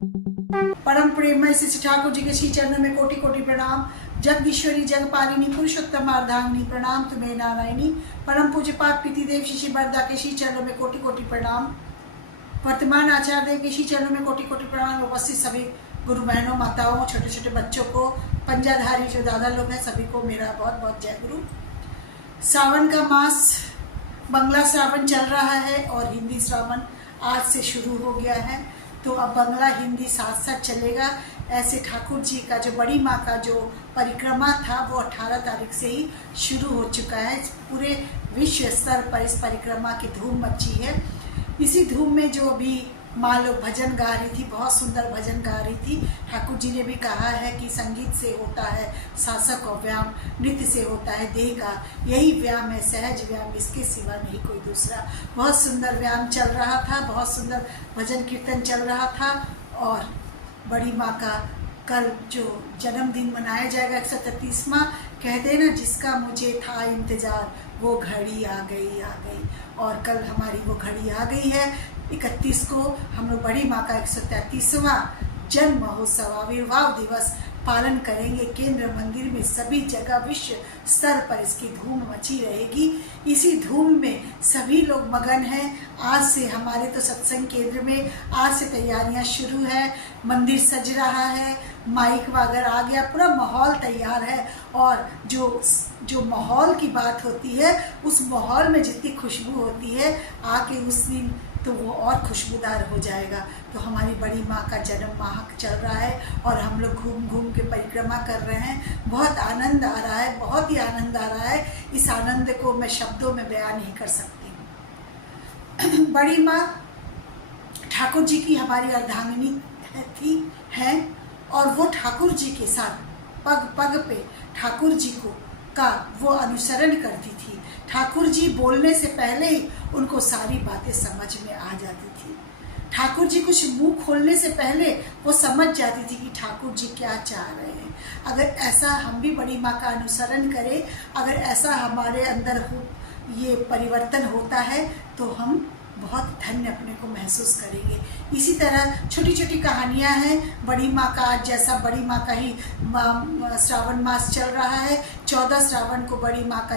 परम प्रेममय श्री ठाकुर जी के श्री चरणों में कोटि कोटि प्रणाम। जगदीश्वरी जगपालिनी पुरुषोत्तम अर्धांगिनी प्रणाम तुम्हें नारायणी। परम पूज्य पाद प्रीतिदेव श्री बरदा के श्री चरणों में कोटि कोटि प्रणाम। वर्तमान आचार्य देव के श्री चरणों में कोटि कोटि प्रणाम। उपस्थित सभी गुरु बहनों, माताओं, छोटे छोटे बच्चों को, पंजाधारी जो दादा लोग हैं, सभी को मेरा बहुत बहुत जय गुरु। सावन का मास, बंगला श्रावण चल रहा है और हिंदी श्रावण आज से शुरू हो गया है, तो अब बंगला हिंदी साथ साथ चलेगा। ऐसे ठाकुर जी का जो बड़ी माँ का जो परिक्रमा था वो 18 तारीख से ही शुरू हो चुका है। पूरे विश्व स्तर पर इस परिक्रमा की धूम मची है। इसी धूम में जो भी माँ लोग भजन गा रही थी, बहुत सुंदर भजन गा रही थी। ठाकुर जी ने भी कहा है कि संगीत से होता है शासक और व्यायाम, नृत्य से होता है देह का, यही व्यायाम है, सहज व्यायाम, इसके सिवा नहीं कोई दूसरा। बहुत सुंदर व्यायाम चल रहा था, बहुत सुंदर भजन कीर्तन चल रहा था। और बड़ी माँ का कल जो जन्मदिन मनाया जाएगा 133वां, कहते ना जिसका मुझे था इंतज़ार वो घड़ी आ गई आ गई। और कल हमारी वो घड़ी आ गई है। 31 को हम लोग बड़ी माँ का 133वां जन्म महोत्सव आविर्भाव दिवस पालन करेंगे। केंद्र मंदिर में सभी जगह विश्व स्तर पर इसकी धूम मची रहेगी। इसी धूम में सभी लोग मगन हैं। आज से हमारे तो सत्संग केंद्र में आज से तैयारियां शुरू है। मंदिर सज रहा है, माइक वगैरह आ गया, पूरा माहौल तैयार है। और जो माहौल की बात होती है, उस माहौल में जितनी खुशबू होती है आके उस दिन तो वो और खुशबूदार हो जाएगा। तो हमारी बड़ी माँ का जन्म माह चल रहा है और हम लोग घूम घूम के परिक्रमा कर रहे हैं। बहुत आनंद आ रहा है, बहुत ही आनंद आ रहा है। इस आनंद को मैं शब्दों में बयान नहीं कर सकती। बड़ी माँ ठाकुर जी की हमारी अर्धांगिनी है और वो ठाकुर जी के साथ पग पग पे ठाकुर जी का वो अनुसरण करती थी। ठाकुर जी बोलने से पहले ही उनको सारी बातें समझ में आ जाती थी। ठाकुर जी कुछ मुंह खोलने से पहले वो समझ जाती थी कि ठाकुर जी क्या चाह रहे हैं। अगर ऐसा हम भी बड़ी माँ का अनुसरण करें, अगर ऐसा हमारे अंदर ये परिवर्तन होता है तो हम बहुत धन्य अपने को महसूस करेंगे। इसी तरह छोटी छोटी कहानियाँ हैं बड़ी माँ का। जैसा बड़ी माँ का ही श्रावण मास चल रहा है। 14 श्रावण को बड़ी माँ का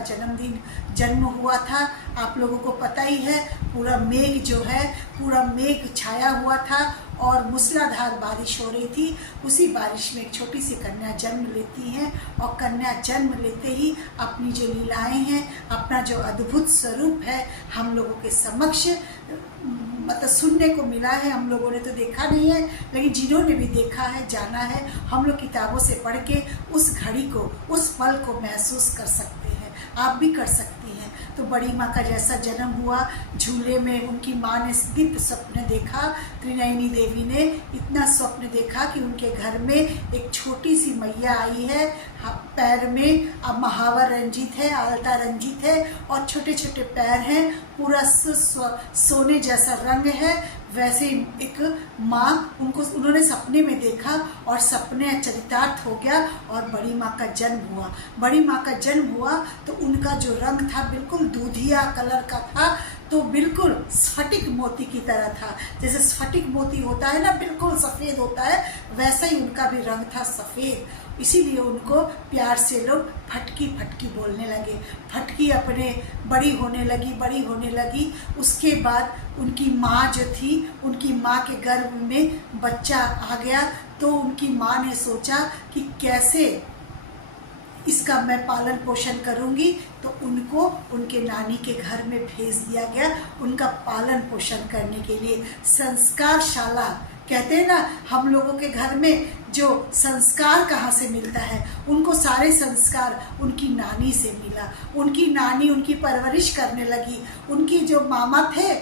जन्म हुआ था। आप लोगों को पता ही है, पूरा मेघ जो है, पूरा मेघ छाया हुआ था और मूसलाधार बारिश हो रही थी। उसी बारिश में एक छोटी सी कन्या जन्म लेती हैं और कन्या जन्म लेते ही अपनी जो लीलाएं हैं, अपना जो अद्भुत स्वरूप है हम लोगों के समक्ष मतलब सुनने को मिला है। हम लोगों ने तो देखा नहीं है, लेकिन जिन्होंने भी देखा है, जाना है, हम लोग किताबों से पढ़ के उस घड़ी को, उस पल को महसूस कर सकते हैं। आप भी कर सकती हैं। तो बड़ी माँ का जैसा जन्म हुआ, झूले में उनकी माँ ने दिव्य स्वप्न देखा। त्रिनयनी देवी ने इतना स्वप्न देखा कि उनके घर में एक छोटी सी मैया आई है। पैर में अब महावर रंजित है, आलता रंजित है और छोटे छोटे पैर हैं। पूरा सोने जैसा रंग है। वैसे एक माँ उन्होंने सपने में देखा और सपने चरितार्थ हो गया और बड़ी माँ का जन्म हुआ। बड़ी माँ का जन्म हुआ तो उनका जो रंग था बिल्कुल दूधिया कलर का था, तो बिल्कुल स्फटिक मोती की तरह था। जैसे स्फटिक मोती होता है ना, बिल्कुल सफ़ेद होता है, वैसा ही उनका भी रंग था सफ़ेद। इसीलिए उनको प्यार से लोग फटकी फटकी बोलने लगे। फटकी अपने बड़ी होने लगी। उसके बाद उनकी माँ जो थी, उनकी माँ के गर्भ में बच्चा आ गया। तो उनकी माँ ने सोचा कि कैसे इसका मैं पालन पोषण करूंगी, तो उनको उनके नानी के घर में भेज दिया गया उनका पालन पोषण करने के लिए। संस्कारशाला कहते हैं ना, हम लोगों के घर में जो संस्कार कहाँ से मिलता है, उनको सारे संस्कार उनकी नानी से मिला। उनकी नानी उनकी परवरिश करने लगी। उनकी जो मामा थे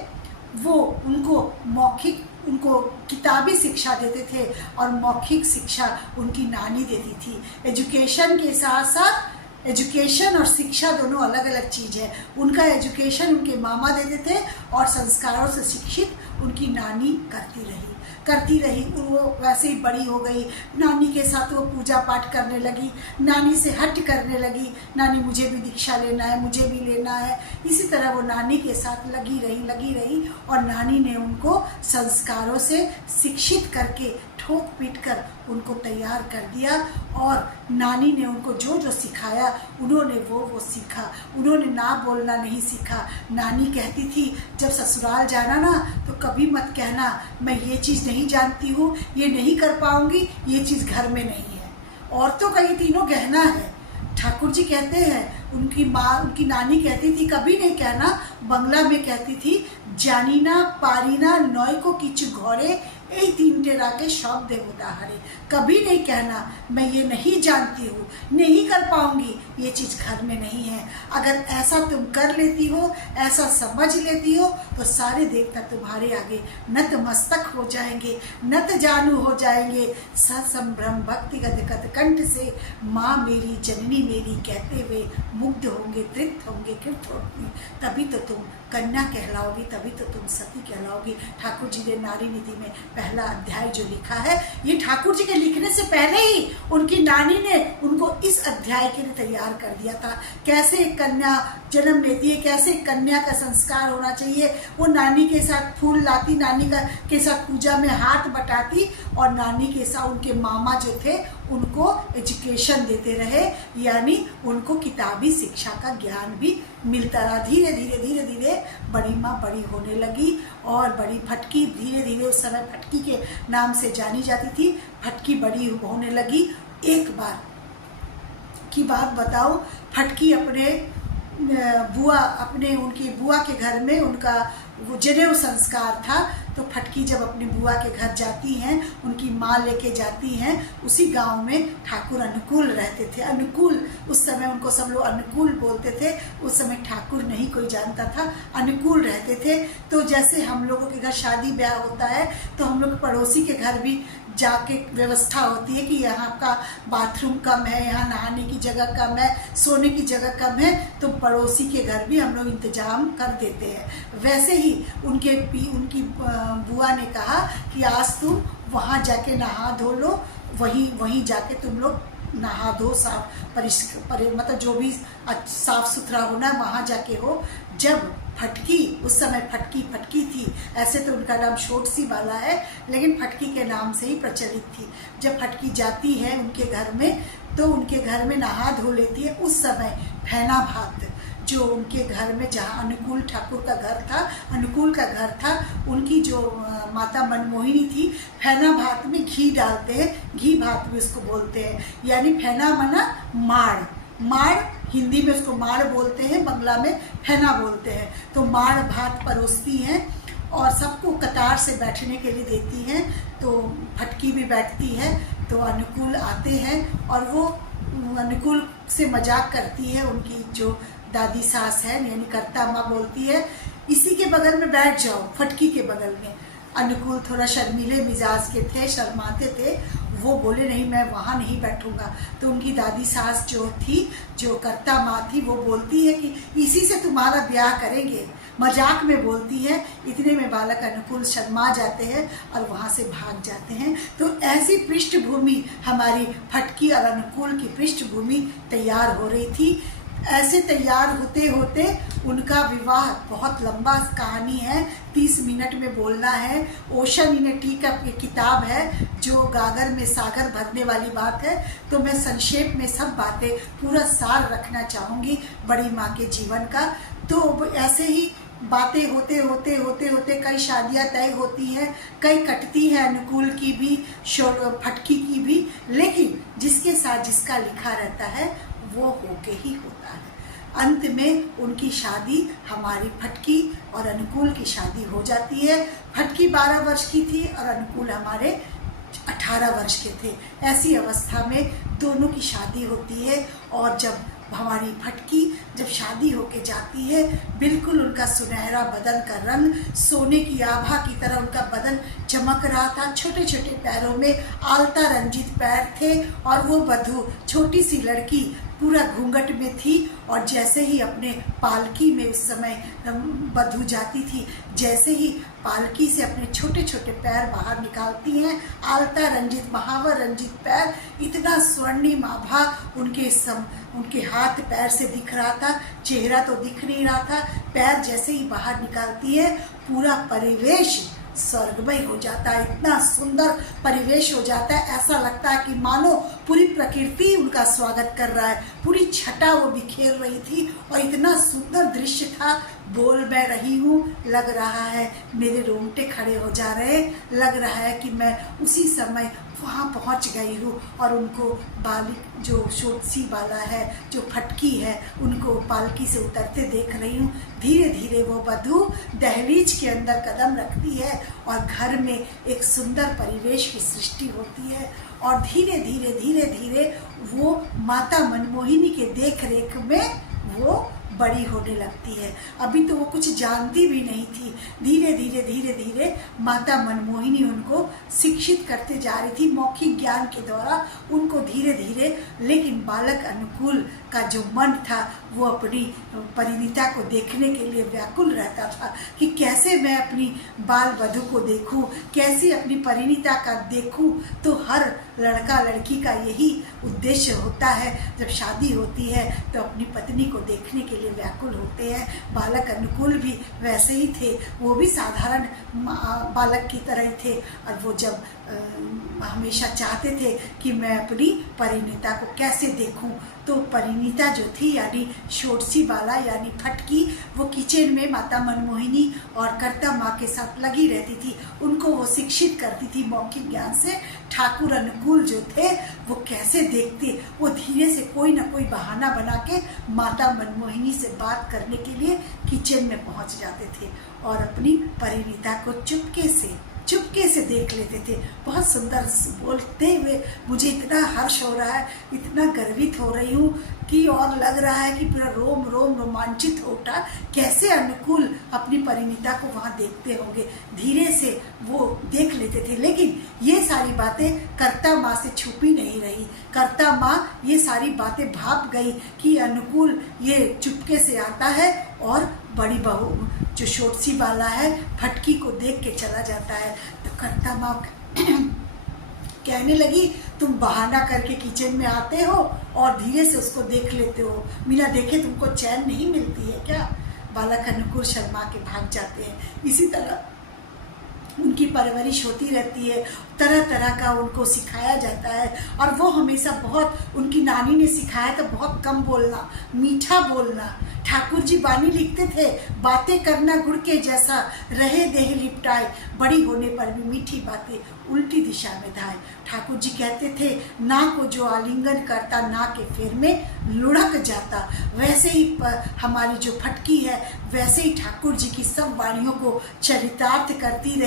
वो उनको किताबी शिक्षा देते थे और मौखिक शिक्षा उनकी नानी देती थी। एजुकेशन के साथ साथ एजुकेशन और शिक्षा दोनों अलग अलग चीज़ है। उनका एजुकेशन उनके मामा देते थे और संस्कारों से शिक्षित उनकी नानी करती रही। करती रही। वो वैसे ही बड़ी हो गई, नानी के साथ वो पूजा पाठ करने लगी, नानी से हट करने लगी, नानी मुझे भी दीक्षा लेना है, मुझे भी लेना है। इसी तरह वो नानी के साथ लगी रही और नानी ने उनको संस्कारों से शिक्षित करके ठोक पीट कर उनको तैयार कर दिया। और नानी ने उनको जो जो सिखाया उन्होंने वो सीखा। उन्होंने ना बोलना नहीं सीखा। नानी कहती थी जब ससुराल जाना ना तो कभी मत कहना मैं ये चीज़ नहीं जानती हूँ, ये नहीं कर पाऊँगी, ये चीज़ घर में नहीं है। औरतों का ये तीनों गहना है। ठाकुर जी कहते हैं उनकी माँ, उनकी नानी कहती थी कभी नहीं कहना, बंगला में कहती थी जानीना पारीना नॉय को किच घोड़े यही तीन टेरा के शौक दे उदाहरे। कभी नहीं कहना मैं ये नहीं जानती हूँ, नहीं कर पाऊंगी, ये चीज़ घर में नहीं है। अगर ऐसा तुम कर लेती हो, ऐसा समझ लेती हो तो सारे देवता तुम्हारे आगे नतमस्तक हो जाएंगे, नत जानू हो जाएंगे। ससंभ्रम भक्ति गद कंठ से माँ मेरी जननी मेरी कहते हुए मुग्ध होंगे, तृप्त होंगे, कृत होंगे। तभी तो तुम कन्या कहलाओगी, तभी तो तुम सती कहलाओगी। ठाकुर जी ने नारी नीति में पहला अध्याय जो लिखा है, ये ठाकुर जी के लिखने से पहले ही उनकी नानी ने उनको इस अध्याय के लिए तैयार कर दिया था। कैसे एक कन्या जन्म लेती है, कैसे एक कन्या का संस्कार होना चाहिए। वो नानी के साथ फूल लाती, नानी के साथ पूजा में हाथ बटाती और नानी के साथ उनके मामा जो थे उनको एजुकेशन देते रहे, यानी उनको किताबी शिक्षा का ज्ञान भी मिलता रहा। धीरे धीरे बड़ी माँ बड़ी होने लगी और बड़ी फटकी धीरे धीरे, उस समय फटकी के नाम से जानी जाती थी, फटकी बड़ी होने लगी। एक बार की बात बताओ, फटकी उनकी बुआ के घर में उनका वो जनेऊ संस्कार था। तो फटकी जब अपनी बुआ के घर जाती हैं, उनकी माँ लेके जाती हैं, उसी गांव में ठाकुर अनुकूल रहते थे। अनुकूल, उस समय उनको सब लोग अनुकूल बोलते थे, उस समय ठाकुर नहीं कोई जानता था, अनुकूल रहते थे। तो जैसे हम लोगों के घर शादी ब्याह होता है तो हम लोग पड़ोसी के घर भी जाके व्यवस्था होती है कि यहाँ का बाथरूम कम है, यहाँ नहाने की जगह कम है, सोने की जगह कम है, तो पड़ोसी के घर भी हम लोग इंतजाम कर देते हैं। वैसे ही उनकी बुआ ने कहा कि आज तुम वहाँ जाके नहा धो लो, वहीं जाके तुम लोग नहा धो, मतलब जो भी साफ सुथरा होना है वहाँ जाके हो। जब फटकी, उस समय फटकी थी, ऐसे तो उनका नाम छोट सी वाला है लेकिन फटकी के नाम से ही प्रचलित थी। जब फटकी जाती है उनके घर में तो उनके घर में नहा धो लेती है। उस समय फैना भात जो उनके घर में, जहाँ अनुकूल ठाकुर का घर था, अनुकूल का घर था, उनकी जो माता मनमोहिनी थी, फैना भात में घी डालते हैं, घी भात भी उसको बोलते हैं। यानी फैना मना माड़, हिंदी में उसको माड़ बोलते हैं, बंगला में फैना बोलते हैं। तो माड़ भात परोसती हैं और सबको कतार से बैठने के लिए देती हैं। तो फटकी भी बैठती है, तो अनुकूल आते हैं और वो अनुकूल से मजाक करती है। उनकी जो दादी सास है, यानी कर्ता माँ, बोलती है इसी के बगल में बैठ जाओ, फटकी के बगल में। अनुकूल थोड़ा शर्मीले मिजाज के थे, शर्माते थे, वो बोले नहीं मैं वहाँ नहीं बैठूंगा। तो उनकी दादी सास जो कर्ता माँ थी, वो बोलती है कि इसी से तुम्हारा ब्याह करेंगे, मजाक में बोलती है। इतने में बालक अनुकूल शर्मा जाते हैं और वहाँ से भाग जाते हैं। तो ऐसी पृष्ठभूमि हमारी फटकी और अनुकूल की पृष्ठभूमि तैयार हो रही थी। ऐसे तैयार होते होते उनका विवाह, बहुत लंबा कहानी है, 30 मिनट में बोलना है। ओशन इन ए टी का किताब है जो गागर में सागर भरने वाली बात है। तो मैं संक्षेप में सब बातें, पूरा सार रखना चाहूँगी बड़ी माँ के जीवन का। तो ऐसे ही बातें होते कई शादियाँ तय होती हैं, कई कटती हैं, अनुकूल की भी, फटकी की भी, लेकिन जिसके साथ जिसका लिखा रहता है वो होके ही होता है। अंत में उनकी शादी, हमारी फटकी और अनुकूल की शादी हो जाती है। फटकी 12 वर्ष की थी और अनुकूल हमारे 18 वर्ष के थे। ऐसी अवस्था में दोनों की शादी होती है। और जब हमारी फटकी जब शादी होके जाती है, बिल्कुल उनका सुनहरा बदन का रंग सोने की आभा की तरह उनका बदन चमक रहा था। छोटे छोटे पैरों में आलता रंजित पैर थे और वो वधू, छोटी सी लड़की, पूरा घूंघट में थी। और जैसे ही अपने पालकी में उस समय वधू जाती थी, जैसे ही पालकी से अपने छोटे छोटे पैर बाहर निकालती हैं, आलता रंजित महावर रंजित पैर, इतना स्वर्णिम आभा उनके हाथ पैर से दिख रहा था, चेहरा तो दिख नहीं रहा था। पैर जैसे ही बाहर निकालती है, पूरा परिवेश स्वर्गमय हो जाता है, इतना सुंदर परिवेश हो जाता है। ऐसा लगता है कि मानो पूरी प्रकृति उनका स्वागत कर रहा है, पूरी छटा वो बिखेर रही थी और इतना सुंदर दृश्य था। बोल मैं रही हूँ, लग रहा है मेरे रोंगटे खड़े हो जा रहे, लग रहा है कि मैं उसी समय वहाँ पहुँच गई हूँ और उनको बालिक जो शोटसी वाला है, जो फटकी है, उनको पालकी से उतरते देख रही हूँ। धीरे धीरे वो वधू दहलीज के अंदर कदम रखती है और घर में एक सुंदर परिवेश की सृष्टि होती है। और धीरे धीरे धीरे धीरे वो माता मनमोहिनी के देख रेख में वो बड़ी होने लगती है। अभी तो वो कुछ जानती भी नहीं थी। धीरे धीरे धीरे धीरे माता मनमोहिनी उनको शिक्षित करते जा रही थी मौखिक ज्ञान के द्वारा, उनको धीरे धीरे। लेकिन बालक अनुकूल का जो मन था वो अपनी परिणीता को देखने के लिए व्याकुल रहता था कि कैसे मैं अपनी बाल वधू को देखूं, कैसे अपनी परिणीता का देखूं। तो हर लड़का लड़की का यही उद्देश्य होता है, जब शादी होती है तो अपनी पत्नी को देखने के लिए व्याकुल होते हैं। बालक अनुकूल भी वैसे ही थे, वो भी साधारण बालक की तरह ही थे। और वो जब हमेशा चाहते थे कि मैं अपनी परिणीता को कैसे देखूं, तो परिणीता जो थी यानी शोटसी बाला यानी फटकी, वो किचन में माता मनमोहिनी और कर्ता माँ के साथ लगी रहती थी, उनको वो शिक्षित करती थी मौखिक ज्ञान से। ठाकुर अनुकूल जो थे वो कैसे देखते, वो धीरे से कोई ना कोई बहाना बना के माता मनमोहिनी से बात करने के लिए किचन में पहुंच जाते थे और अपनी परिणीता को चुपके से देख लेते थे। बहुत सुंदर बोलते हुए मुझे इतना हर्ष हो रहा है, इतना गर्वित हो रही हूँ कि और लग रहा है कि पूरा रोम रोम रोमांचित हो उठा। कैसे अनुकूल अपनी परिणीता को वहाँ देखते होंगे, धीरे से वो देख लेते थे। लेकिन ये सारी बातें कर्ता माँ से छुपी नहीं रही। कर्ता माँ ये सारी बातें भाप गई कि अनुकूल ये चुपके से आता है और बड़ी बहू जो शोटसी वाला है फटकी को देख के चला जाता है। तो कर्ता माँ कहने लगी, तुम बहाना करके किचन में आते हो और धीरे से उसको देख लेते हो, बिना देखे तुमको चैन नहीं मिलती है क्या? बालक अनुकूल शर्मा के भाग जाते हैं। इसी तरह उनकी परवरिश होती रहती है, तरह तरह का उनको सिखाया जाता है। और वो हमेशा बहुत, उनकी नानी ने सिखाया था बहुत कम बोलना, मीठा बोलना। ठाकुर जी बानी लिखते थे, बातें करना गुड़ के जैसा, रहे देह लिपटाए, बड़ी होने पर भी मीठी बातें उल्टी दिशा में धाए। ठाकुर जी कहते थे, ना को जो आलिंगन करता ना के फेर में लुढ़क जाता। वैसे ही हमारी जो फटकी है, वैसे ही ठाकुर जी की सब वाणियों को चरितार्थ करती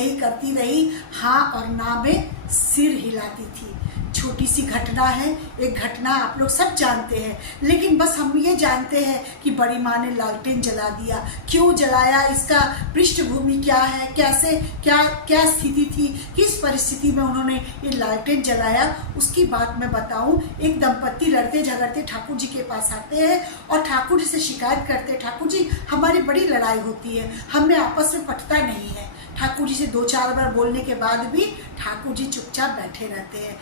रही, हाँ और ना में सिर हिलाती थी। छोटी सी घटना है, एक घटना आप लोग सब जानते हैं, लेकिन बस हम ये जानते हैं कि बड़ी माँ ने लालटेन जला दिया। क्यों जलाया, इसका पृष्ठभूमि क्या है, कैसे क्या स्थिति थी, किस परिस्थिति में उन्होंने ये लालटेन जलाया, उसकी बात मैं बताऊं। एक दंपत्ति लड़ते झगड़ते ठाकुर जी के पास आते हैं और ठाकुर जी से शिकायत करते हैं, ठाकुर जी हमारी बड़ी लड़ाई होती है, हमें आपस में पटता नहीं है। ठाकुर जी से 2-4 बार बोलने के बाद भी ठाकुर जी चुपचाप बैठे रहते हैं।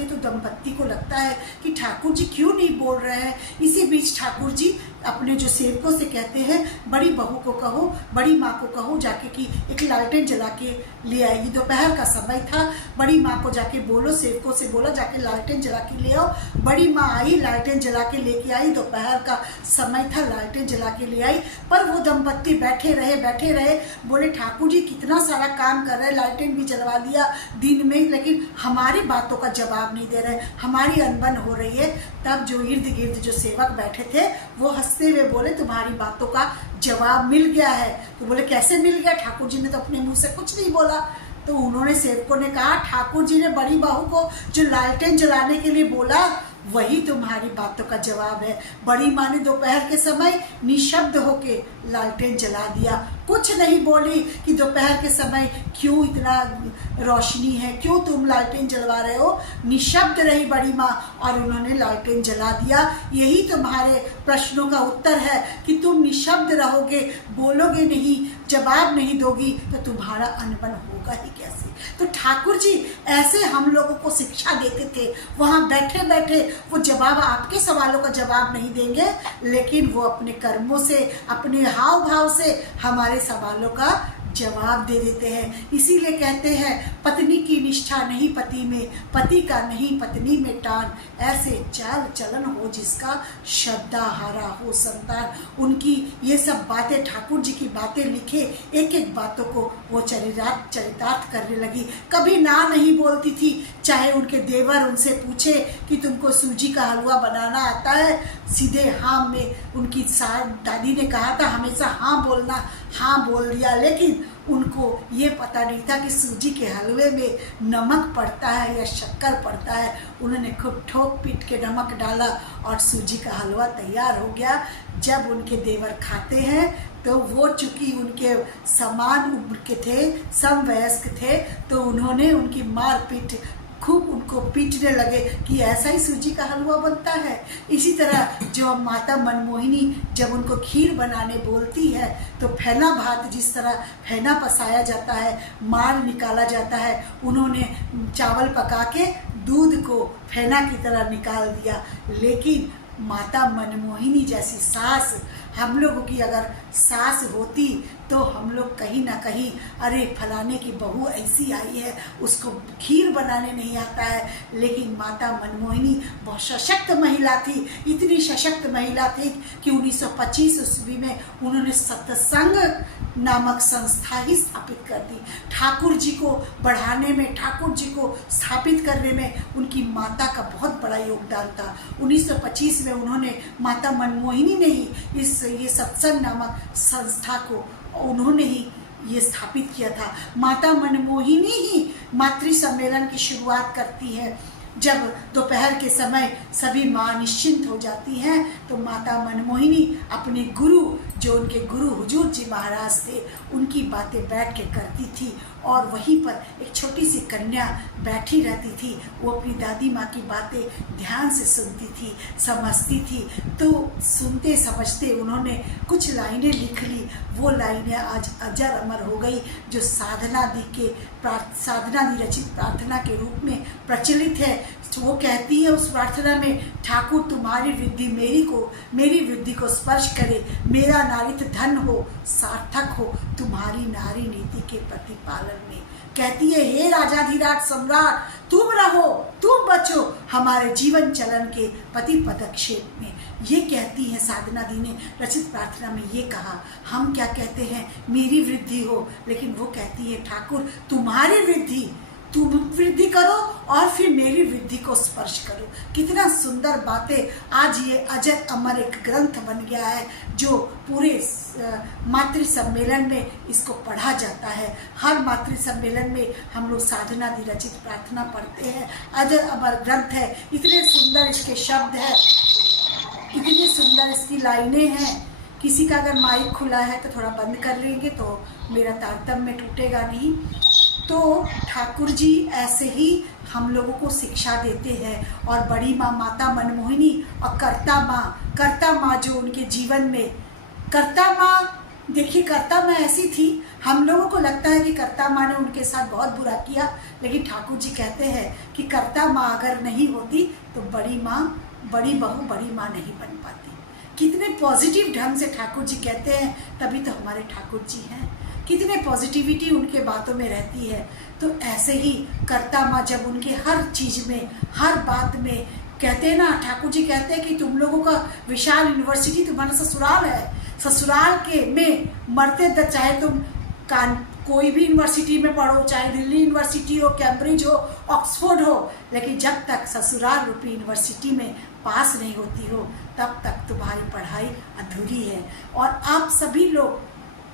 तो दंपत्ति को लगता है कि ठाकुर जी क्यों नहीं बोल रहे हैं। इसी बीच ठाकुर जी अपने जो सेवकों से कहते हैं, बड़ी बहू को कहो, बड़ी माँ को कहो जाके कि एक लालटेन जला के ले आएगी। दोपहर का समय था, बड़ी माँ को जाके बोलो, सेवकों से बोला जाके लालटेन जला के ले आओ। बड़ी माँ आई, लालटेन जला के लेके आई। दोपहर का समय था, लालटेन जला के ले आई। पर वो दंपत्ति बैठे रहे, बोले ठाकुर जी कितना सारा काम कर रहे हैं, लालटेन भी जलवा दिया दिन में, लेकिन हमारी बातों का जवाब नहीं दे रहे, हमारी अनबन हो रही है। तब जो इर्द गिर्द जो सेवक बैठे थे वो हंसते हुए बोले, तुम्हारी बातों का जवाब मिल गया है। तो बोले कैसे मिल गया, ठाकुर जी ने तो अपने मुंह से कुछ नहीं बोला। तो उन्होंने सेवकों ने कहा, ठाकुर जी ने बड़ी बहू को जो लालटेन जलाने के लिए बोला वही तुम्हारी बातों का जवाब है। बड़ी माँ ने दोपहर के समय निशब्द होके लालटेन जला दिया। कुछ नहीं बोली कि दोपहर के समय क्यों इतना रोशनी है, क्यों तुम लालटेन जलवा रहे हो। निशब्द रही बड़ी माँ और उन्होंने लालटेन जला दिया। यही तुम्हारे प्रश्नों का उत्तर है कि तुम निशब्द रहोगे, बोलोगे नहीं, जवाब नहीं दोगी तो तुम्हारा अनबन होगा ही कैसे। तो ठाकुर जी ऐसे हम लोगों को शिक्षा देते थे। वहाँ बैठे बैठे वो जवाब, आपके सवालों का जवाब नहीं देंगे, लेकिन वो अपने कर्मों से, अपने हाव भाव से हमारे सवालों का जवाब दे देते हैं। इसीलिए कहते हैं पत्नी की निष्ठा नहीं पति में, पति का नहीं पत्नी में टान, ऐसे चाल चलन हो जिसका श्रद्धा हारा हो संतान। उनकी ये सब बातें, ठाकुर जी की बातें लिखे, एक एक बातों को वो चरितार्थ करने लगी। कभी ना नहीं बोलती थी, चाहे उनके देवर उनसे पूछे कि तुमको सूजी का हलवा बनाना आता है, सीधे हाँ में उनकी दादी ने कहा था हमेशा हाँ बोलना, हाँ बोल दिया। लेकिन उनको ये पता नहीं था कि सूजी के हलवे में नमक पड़ता है या शक्कर पड़ता है। उन्होंने खूब ठोक पीट के नमक डाला और सूजी का हलवा तैयार हो गया। जब उनके देवर खाते हैं तो वो चूँकि उनके समान उम्र के थे, समवयस्क थे, तो उन्होंने उनकी मार पीट खूब उनको पीटने लगे कि ऐसा ही सूजी का हलवा बनता है। इसी तरह जो माता मनमोहिनी जब उनको खीर बनाने बोलती है तो फेना भात, जिस तरह फेना पसाया जाता है, माल निकाला जाता है, उन्होंने चावल पका के दूध को फेना की तरह निकाल दिया। लेकिन माता मनमोहिनी जैसी सास हम लोगों की अगर सास होती तो हम लोग कहीं ना कहीं, अरे फलाने की बहू ऐसी आई है, उसको खीर बनाने नहीं आता है। लेकिन माता मनमोहिनी बहुत सशक्त महिला थी, इतनी सशक्त महिला थी कि 1925 ईस्वी में उन्होंने सत्संग नामक संस्था ही स्थापित कर दी। ठाकुर जी को बढ़ाने में, ठाकुर जी को स्थापित करने में उनकी माता का बहुत बड़ा योगदान था। 1925 में उन्होंने, माता मनमोहिनी ने ही ये सत्संग नामक संस्था को उन्होंने ही ये स्थापित किया था। माता मनमोहिनी ही मातृ सम्मेलन की शुरुआत करती है। जब दोपहर के समय सभी माँ निश्चिंत हो जाती हैं तो माता मनमोहिनी अपने गुरु, जो उनके गुरु हुजूर जी महाराज थे, उनकी बातें बैठ के करती थी। और वहीं पर एक छोटी सी कन्या बैठी रहती थी, वो अपनी दादी माँ की बातें ध्यान से सुनती थी, समझती थी। तो सुनते समझते उन्होंने कुछ लाइनें लिख ली। वो लाइनें आज अजर अमर हो गई, जो साधना दी रचित प्रार्थना के रूप में प्रचलित है। तो वो कहती है उस प्रार्थना में, ठाकुर तुम्हारी वृद्धि मेरी वृद्धि को स्पर्श करे, मेरा नारित धन हो, सार्थक हो तुम्हारी नारी नीति के प्रतिपालन में। कहती है हे राजाधिराज सम्राट, तुम रहो, तुम बचो हमारे जीवन चलन के पति पदक्षेप में। ये कहती है साधना दी ने रचित प्रार्थना में ये कहा। हम क्या कहते हैं मेरी वृद्धि हो, लेकिन वो कहती है ठाकुर तुम्हारी वृद्धि, तुम वृद्धि करो और फिर मेरी वृद्धि को स्पर्श करो। कितना सुंदर बातें। आज ये अजर अमर एक ग्रंथ बन गया है, जो पूरे मातृ सम्मेलन में इसको पढ़ा जाता है। हर मातृ सम्मेलन में हम लोग साधना दी रचित प्रार्थना पढ़ते हैं। अजर अमर ग्रंथ है, इतने सुंदर इसके शब्द हैं, इतनी सुंदर इसकी लाइनें हैं। किसी का अगर माइक खुला है तो थोड़ा बंद कर लेंगे तो मेरा तारतम्य टूटेगा नहीं। तो ठाकुर जी ऐसे ही हम लोगों को शिक्षा देते हैं। और बड़ी माँ माता मनमोहिनी और कर्ता माँ जो उनके जीवन में, कर्ता माँ, देखिए कर्ता माँ ऐसी थी, हम लोगों को लगता है कि कर्ता माँ ने उनके साथ बहुत बुरा किया, लेकिन ठाकुर जी कहते हैं कि कर्ता माँ अगर नहीं होती तो बड़ी बहू बड़ी माँ नहीं बन पाती। कितने पॉजिटिव ढंग से ठाकुर जी कहते हैं, तभी तो हमारे ठाकुर जी हैं। कितने पॉजिटिविटी उनके बातों में रहती है। तो ऐसे ही कर्ता माँ जब उनके हर चीज़ में, हर बात में कहते हैं ना, ठाकुर जी कहते हैं कि तुम लोगों का विशाल यूनिवर्सिटी तुम्हारा ससुराल है, ससुराल के में मरते तक चाहे तुम कोई भी यूनिवर्सिटी में पढ़ो, चाहे दिल्ली यूनिवर्सिटी हो, कैम्ब्रिज हो, ऑक्सफोर्ड हो, लेकिन जब तक ससुराल रूपी यूनिवर्सिटी में पास नहीं होती हो तब तक तुम्हारी पढ़ाई अधूरी है। और आप सभी लोग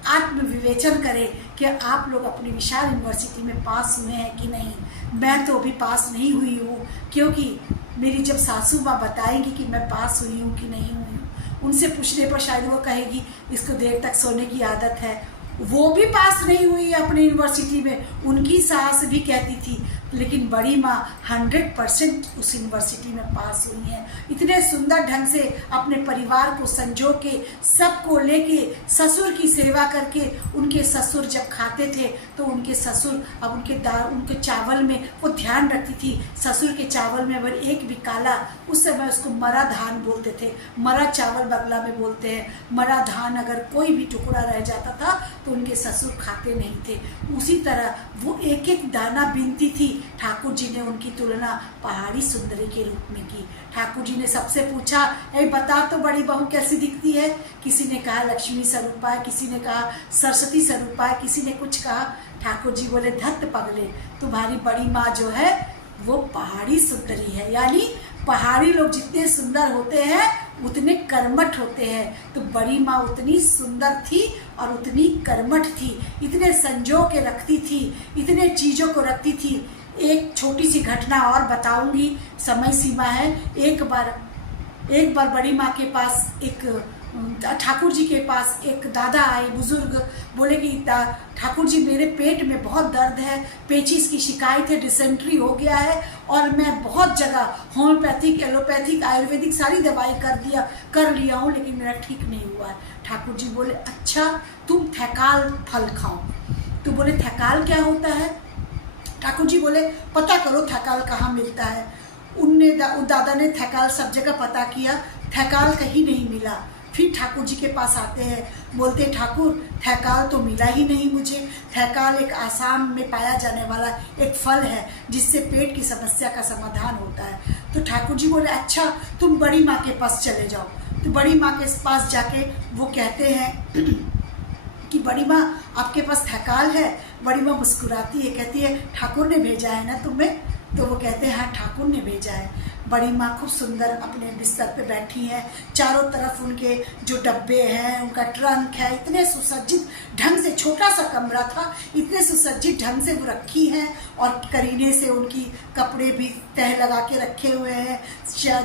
आत्मविवेचन करें कि आप लोग अपनी विशाल यूनिवर्सिटी में पास हुए हैं कि नहीं। मैं तो अभी पास नहीं हुई हूँ, क्योंकि मेरी जब सासू माँ बताएंगी कि मैं पास हुई हूँ कि नहीं हुई हूँ, उनसे पूछने पर शायद वो कहेगी इसको देर तक सोने की आदत है। वो भी पास नहीं हुई अपनी यूनिवर्सिटी में, उनकी सास भी कहती थी, लेकिन बड़ी माँ 100% उस यूनिवर्सिटी में पास हुई हैं। इतने सुंदर ढंग से अपने परिवार को संजो के, सबको लेके, ससुर की सेवा करके, उनके ससुर जब खाते थे तो उनके ससुर अब उनके चावल में वो ध्यान रखती थी, ससुर के चावल में अगर एक भी काला, उस समय उसको मरा धान बोलते थे, मरा चावल बगला में बोलते हैं, मरा धान अगर कोई भी टुकड़ा रह जाता था तो उनके ससुर खाते नहीं थे। उसी तरह वो एक एक दाना बीनती थी। ठाकुर जी ने उनकी तुलना पहाड़ी सुंदरी के रूप में की। ठाकुर जी ने सबसे पूछा, ए बता तो बड़ी बहू कैसी दिखती है? किसी ने कहा लक्ष्मी स्वरूपा है, किसी ने कहा सरस्वती स्वरूपा है, किसी ने कुछ कहा। ठाकुर जी बोले, धत्त पगले, तुम्हारी बड़ी माँ जो है वो पहाड़ी सुंदरी है, यानी पहाड़ी लोग जितने सुंदर होते हैं उतने कर्मठ होते हैं। तो बड़ी माँ उतनी सुंदर थी और उतनी कर्मठ थी, इतने संजो के रखती थी, इतने चीज़ों को रखती थी। एक छोटी सी घटना और बताऊंगी, समय सीमा है। एक बार बड़ी माँ के पास ठाकुर जी के पास एक दादा आए, बुजुर्ग, बोले कि ठाकुर जी मेरे पेट में बहुत दर्द है, पेचिस की शिकायत है, डिसेंट्री हो गया है और मैं बहुत जगह होम्योपैथिक, एलोपैथिक, आयुर्वेदिक सारी दवाई कर लिया हूँ, लेकिन मेरा ठीक नहीं हुआ है। ठाकुर जी बोले, अच्छा तुम थैकाल फल खाओ। तो बोले थैकाल क्या होता है? ठाकुर जी बोले पता करो थैकाल कहाँ मिलता है। उन दादा ने थैकाल सब जगह पता किया, थैकाल कहीं नहीं मिला। फिर ठाकुर जी के पास आते हैं, बोलते ठाकुर थैकाल तो मिला ही नहीं मुझे। थैकाल एक आसाम में पाया जाने वाला एक फल है जिससे पेट की समस्या का समाधान होता है। तो ठाकुर जी बोले अच्छा तुम बड़ी माँ के पास चले जाओ। तो बड़ी माँ के पास जाके वो कहते हैं कि बड़ी माँ आपके पास थैकाल है? बड़ी माँ मुस्कुराती है, कहती है ठाकुर ने भेजा है ना तुम्हें? तो वो कहते हैं हाँ ठाकुर ने भेजा है। बड़ी माँ खूब सुंदर अपने बिस्तर पे बैठी हैं, चारों तरफ उनके जो डब्बे हैं, उनका ट्रंक है, इतने सुसज्जित ढंग से, छोटा सा कमरा था, इतने सुसज्जित ढंग से वो रखी हैं और करीने से उनकी कपड़े भी तह लगा के रखे हुए हैं।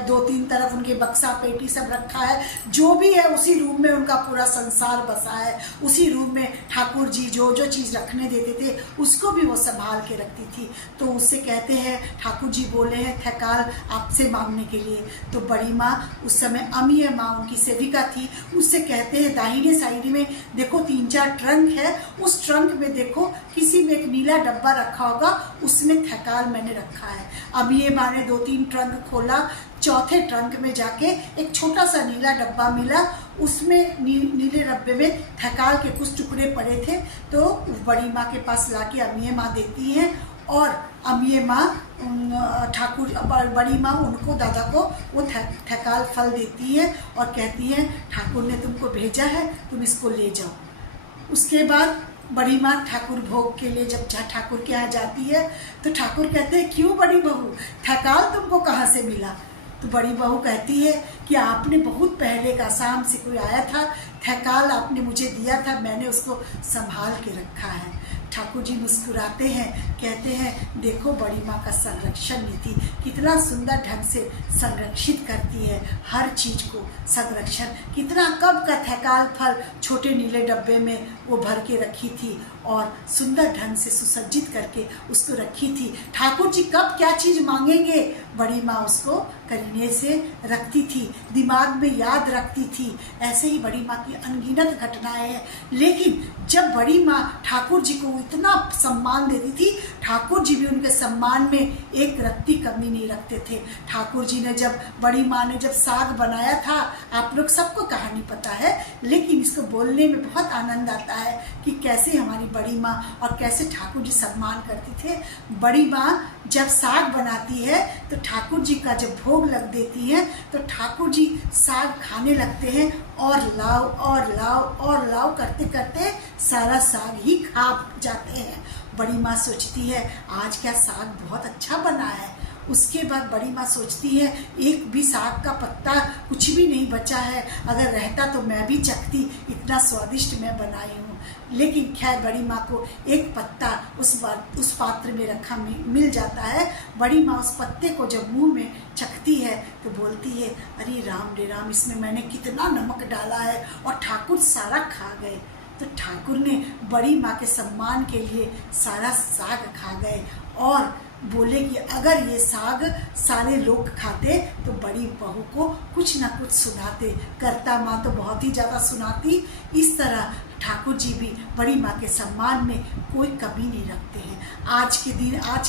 2-3 तरफ उनके बक्सा पेटी सब रखा है, जो भी है उसी रूम में उनका पूरा संसार बसा है। उसी रूम में ठाकुर जी जो जो चीज़ रखने देते थे उसको भी वो संभाल के रखती थी। तो उससे कहते हैं ठाकुर जी बोले हैं थैकाल आपसे मांगने के लिए। तो बड़ी माँ उस समय अमीय माँ उनकी सेविका थी, उससे कहते हैं दाहिने साइड में देखो 3-4 ट्रंक है, उस ट्रंक में देखो किसी में एक नीला डब्बा रखा होगा, उसमें थैकाल मैंने रखा है। अमीय माँ ने 2-3 ट्रंक खोला, चौथे ट्रंक में जाके एक छोटा सा नीला डब्बा मिला, उसमें नीले डब्बे में थैकाल के कुछ टुकड़े पड़े थे। तो बड़ी माँ के पास लाके अमीय माँ देती हैं और अमीय माँ बड़ी माँ उनको, दादा को वो थैकाल फल देती है और कहती है ठाकुर ने तुमको भेजा है, तुम इसको ले जाओ। उसके बाद बड़ी माँ ठाकुर भोग के लिए जब ठाकुर के यहाँ जाती है तो ठाकुर कहते हैं क्यों बड़ी बहू, थैकाल तुमको कहाँ से मिला? तो बड़ी बहू कहती है कि आपने बहुत पहले का आसाम से कोई आया था, थैकाल आपने मुझे दिया था, मैंने उसको संभाल के रखा है। ठाकुर जी मुस्कुराते हैं, कहते हैं देखो बड़ी माँ का संरक्षण नीति कितना सुंदर ढंग से संरक्षित करती है हर चीज़ को। संरक्षण कितना, कब का थैकाल फल छोटे नीले डब्बे में वो भर के रखी थी और सुंदर ढंग से सुसज्जित करके उसको रखी थी। ठाकुर जी कब क्या चीज़ मांगेंगे, बड़ी माँ उसको करीने से रखती थी, दिमाग में याद रखती थी। ऐसे ही बड़ी माँ की अनगिनत घटनाएं हैं। लेकिन जब बड़ी माँ ठाकुर जी को इतना सम्मान देती थी, ठाकुर जी भी उनके सम्मान में एक रत्ती कमी नहीं रखते थे। ठाकुर जी ने जब, बड़ी माँ ने जब साग बनाया था, आप लोग सबको कहानी पता है, लेकिन इसको बोलने में बहुत आनंद आता है कि कैसे हमारी बड़ी माँ और कैसे ठाकुर जी सम्मान करती थे। बड़ी माँ जब साग बनाती है तो ठाकुर जी का जब भोग लग देती है तो ठाकुर जी साग खाने लगते हैं और लाओ और लाओ और लाओ करते करते सारा साग ही खा जाते हैं। बड़ी माँ सोचती है आज क्या साग बहुत अच्छा बना है। उसके बाद बड़ी माँ सोचती है एक भी साग का पत्ता कुछ भी नहीं बचा है, अगर रहता तो मैं भी चखती, इतना स्वादिष्ट मैं बनाई हूँ। लेकिन खैर बड़ी माँ को एक पत्ता उस पात्र में रखा मिल जाता है। बड़ी माँ उस पत्ते को जब मुंह में चखती है तो बोलती है अरे राम रे राम, इसमें मैंने कितना नमक डाला है, और ठाकुर सारा खा गए। तो ठाकुर ने बड़ी माँ के सम्मान के लिए सारा साग खा गए और बोले कि अगर ये साग सारे लोग खाते तो बड़ी बहू को कुछ ना कुछ सुनाते, करता माँ तो बहुत ही ज़्यादा सुनाती। इस तरह ठाकुर जी भी बड़ी माँ के सम्मान में कोई कमी नहीं रखते हैं। आज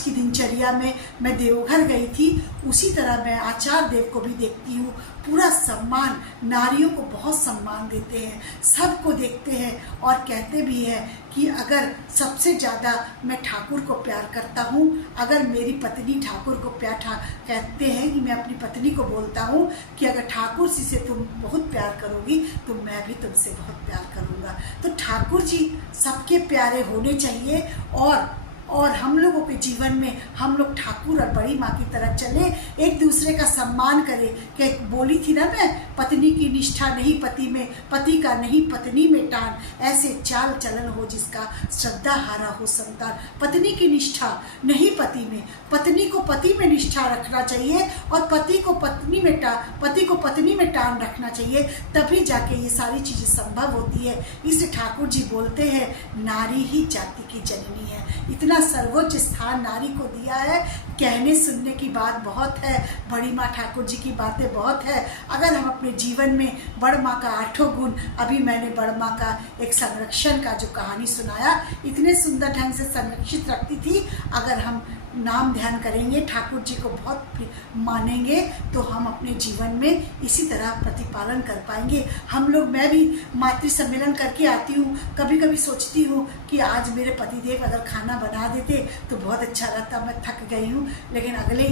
की दिनचर्या में मैं देवघर गई थी, उसी तरह मैं आचार्य देव को भी देखती हूँ। पूरा सम्मान, नारियों को बहुत सम्मान देते हैं, सबको देखते हैं और कहते भी हैं कि अगर सबसे ज़्यादा मैं ठाकुर को प्यार करता हूँ, अगर मेरी पत्नी ठाकुर को कहते हैं कि मैं अपनी पत्नी को बोलता हूँ कि अगर ठाकुर जी से तुम बहुत प्यार करोगी तो मैं भी तुमसे बहुत प्यार करूँगा। तो ठाकुर जी सबके प्यारे होने चाहिए और हम लोगों के जीवन में हम लोग ठाकुर और बड़ी माँ की तरह चले, एक दूसरे का सम्मान करें। कि बोली थी ना मैं, पत्नी की निष्ठा नहीं पति में, पति का नहीं पत्नी में टान, ऐसे चाल चलन हो जिसका श्रद्धा हारा हो संतान। पत्नी की निष्ठा नहीं पति में, पत्नी को पति में निष्ठा रखना चाहिए और पति को पत्नी में टान रखना चाहिए, तभी जाके ये सारी चीज़ें संभव होती है। इसलिए ठाकुर जी बोलते हैं नारी ही जाति की जननी है। इतना सर्वोच्च स्थान नारी को दिया है। कहने सुनने की बात बहुत है, बड़ी माँ ठाकुर जी की बातें बहुत है। अगर हम अपने जीवन में बड़ माँ का 8 गुण, अभी मैंने बड़ माँ का एक संरक्षण का जो कहानी सुनाया, इतने सुंदर ढंग से संरक्षित रखती थी। अगर हम नाम ध्यान करेंगे, ठाकुर जी को बहुत मानेंगे, तो हम अपने जीवन में इसी तरह प्रतिपालन कर पाएंगे। हम लोग, मैं भी मातृ सम्मेलन करके आती हूँ, कभी कभी सोचती हूँ कि आज मेरे पतिदेव अगर खाना बना देते तो बहुत अच्छा रहता। मैं थक गई हूँ, लेकिन अगले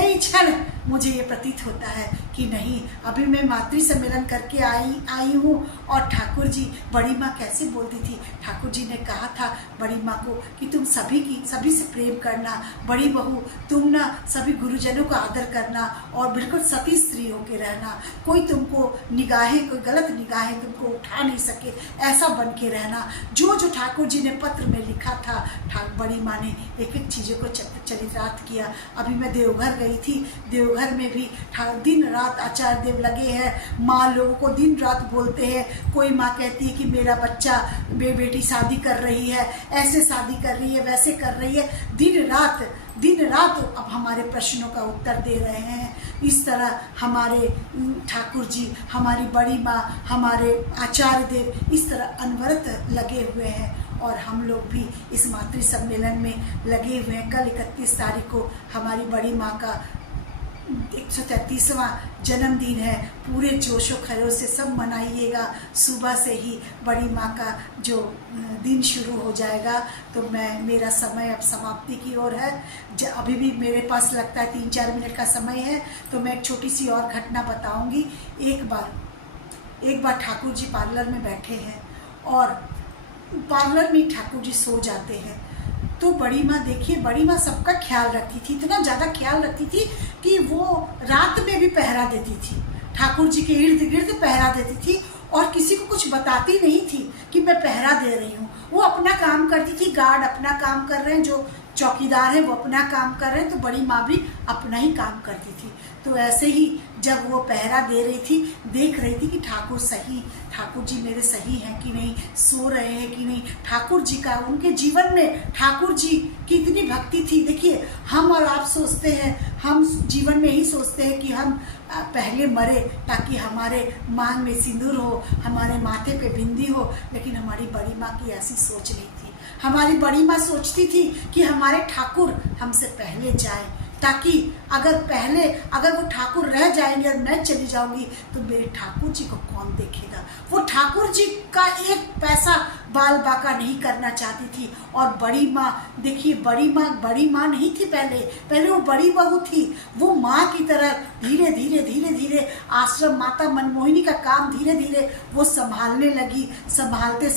ही क्षण मुझे ये प्रतीत होता है कि नहीं, अभी मैं मातृ सम्मेलन करके आई हूँ और ठाकुर जी, बड़ी माँ कैसे बोलती थी, ठाकुर जी ने कहा था बड़ी माँ को कि तुम सभी से प्रेम करना, बड़ी बहू तुम ना सभी गुरुजनों का आदर करना और बिल्कुल सती स्त्री होके रहना, कोई तुमको कोई गलत निगाहें तुमको उठा नहीं सके, ऐसा बन के रहना। जो ठाकुर जी ने पत्र में लिखा था, बड़ी माँ ने एक एक चीज़ों को चरितार्थ किया। अभी मैं देवघर गई थी, देवघर में भी दिन रात आचार्य देव लगे हैं। माँ लोगों को दिन रात बोलते हैं, कोई माँ कहती है कि मेरा बच्चा बेटी शादी कर रही है, ऐसे शादी कर रही है, वैसे कर रही है, दिन रात अब हमारे प्रश्नों का उत्तर दे रहे हैं। इस तरह हमारे ठाकुर जी, हमारी बड़ी माँ, हमारे आचार्य देव इस तरह अनवरत लगे हुए हैं और हम लोग भी इस मातृ सम्मेलन में लगे हुए हैं। कल 31 तारीख को हमारी बड़ी माँ का 133वां जन्मदिन है। पूरे जोशो खरोश से सब मनाइएगा। सुबह से ही बड़ी माँ का जो दिन शुरू हो जाएगा, तो मेरा समय अब समाप्ति की ओर है। अभी भी मेरे पास लगता है 3-4 मिनट का समय है, तो मैं एक छोटी सी और घटना बताऊंगी। एक बार ठाकुर जी पार्लर में बैठे हैं और पार्लर में ठाकुर जी सो जाते हैं। तो बड़ी माँ, देखिए बड़ी माँ सबका ख्याल रखती थी, इतना ज़्यादा ख्याल रखती थी कि वो रात में भी पहरा देती थी, ठाकुर जी के इर्द गिर्द पहरा देती थी और किसी को कुछ बताती नहीं थी कि मैं पहरा दे रही हूँ। वो अपना काम करती थी, गार्ड अपना काम कर रहे हैं, जो चौकीदार है वो अपना काम कर रहे हैं, तो बड़ी माँ भी अपना ही काम करती थी। तो ऐसे ही जब वो पहरा दे रही थी, देख रही थी कि ठाकुर जी मेरे सही हैं कि नहीं, सो रहे हैं कि नहीं। ठाकुर जी का, उनके जीवन में ठाकुर जी की इतनी भक्ति थी। देखिए, हम और आप सोचते हैं, हम जीवन में ही सोचते हैं कि हम पहले मरे ताकि हमारे मांग में सिंदूर हो, हमारे माथे पे बिंदी हो, लेकिन हमारी बड़ी माँ की ऐसी सोच नहीं थी। हमारी बड़ी माँ सोचती थी कि हमारे ठाकुर हमसे पहले जाए, ताकि अगर वो ठाकुर रह जाएंगे और मैं चली जाऊंगी तो मेरे ठाकुर जी को कौन देखेगा। वो ठाकुर जी का एक पैसा बाल बाका नहीं करना चाहती थी। और बड़ी माँ, देखिए बड़ी माँ नहीं थी, पहले वो बड़ी बहू थी। वो माँ की तरह धीरे धीरे आश्रम, माता मनमोहिनी का काम धीरे धीरे वो संभालने लगी। संभालते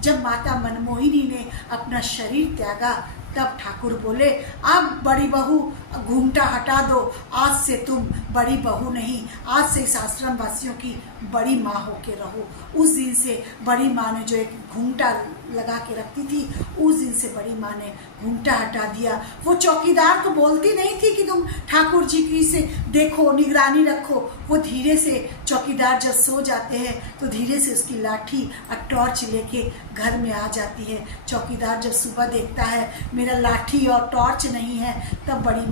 जब माता मनमोहिनी ने अपना शरीर त्यागा, तब ठाकुर बोले, अब बड़ी बहू घूमटा हटा दो, आज से तुम बड़ी बहू नहीं, आज से इस आश्रम वासियों की बड़ी माँ होके रहो। उस दिन से बड़ी माँ ने जो एक घूमटा लगा के रखती थी, उस दिन से बड़ी माँ ने घूंघटा हटा दिया। वो चौकीदार तो बोलती नहीं थी कि तुम ठाकुर जी की से देखो, निगरानी रखो। वो धीरे से, चौकीदार जब सो जाते हैं तो धीरे से उसकी लाठी और टॉर्च लेके घर में आ जाती है। चौकीदार जब सुबह देखता है मेरा लाठी और टॉर्च नहीं है, तब बड़ी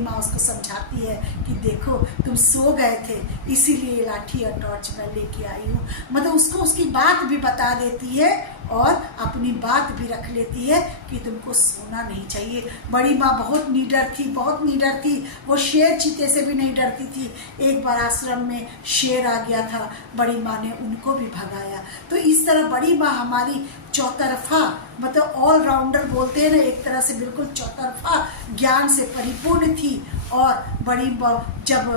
माँ उसको समझाती है कि देखो तुम सो गए थे, इसीलिए लाठी और टॉर्च मैं लेके आई हूँ। मतलब उसको उसकी बात भी बता देती है और अपनी बात भी रख लेती है कि तुमको सोना नहीं चाहिए। बड़ी माँ बहुत निडर थी, बहुत निडर थी। वो शेर चीते से भी नहीं डरती थी। एक बार आश्रम में शेर आ गया था, बड़ी माँ ने उनको भी भगाया। तो इस तरह बड़ी माँ हमारी चौतरफा, मतलब ऑलराउंडर बोलते हैं ना, एक तरह से बिल्कुल चौतरफा ज्ञान से परिपूर्ण थी। और बड़ी जब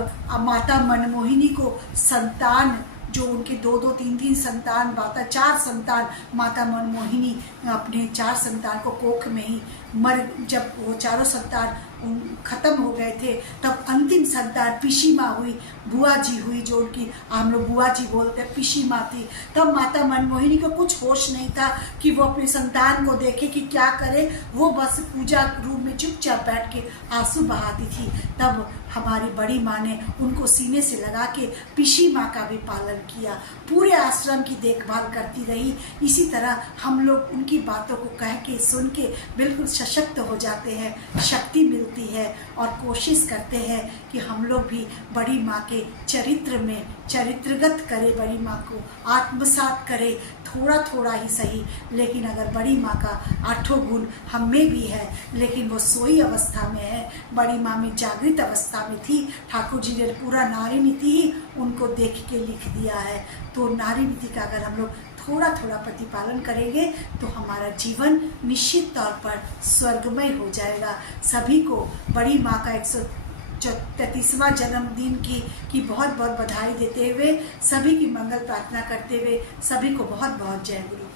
माता मनमोहिनी को संतान, जो उनके 2-2, 3-3 संतान, 4 संतान, माता मनमोहिनी अपने 4 संतान को कोख में ही जब वो चारों संतान खत्म हो गए थे, तब अंतिम संतान पिशी माँ हुई, बुआ जी हुई, जो उनकी हम लोग बुआ जी बोलते हैं, पिशी माँ थी। तब माता मनमोहिनी को कुछ होश नहीं था कि वो अपने संतान को देखे कि क्या करे। वो बस पूजा रूम में चुपचाप बैठ के आंसू बहाती थी। तब हमारी बड़ी माँ ने उनको सीने से लगा के पिशी माँ का भी पालन किया, पूरे आश्रम की देखभाल करती रही। इसी तरह हम लोग उनकी बातों को कह के सुन के बिल्कुल सशक्त हो जाते हैं, शक्ति मिलती है और कोशिश करते हैं कि हम लोग भी बड़ी माँ के चरित्र में चरित्रगत करें, बड़ी माँ को आत्मसात करें, थोड़ा थोड़ा ही सही। लेकिन अगर बड़ी माँ का 8 गुण हम में भी है, लेकिन वो सोई अवस्था में है, बड़ी माँ में जागृत अवस्था में थी। ठाकुर जी ने पूरा नारी नीति ही उनको देख के लिख दिया है। तो नारी नीति का अगर हम लोग थोड़ा थोड़ा प्रतिपालन करेंगे तो हमारा जीवन निश्चित तौर पर स्वर्गमय हो जाएगा। सभी को बड़ी माँ का 133वां जन्मदिन की बहुत बहुत बधाई देते हुए, सभी की मंगल प्रार्थना करते हुए, सभी को बहुत बहुत जय गुरु।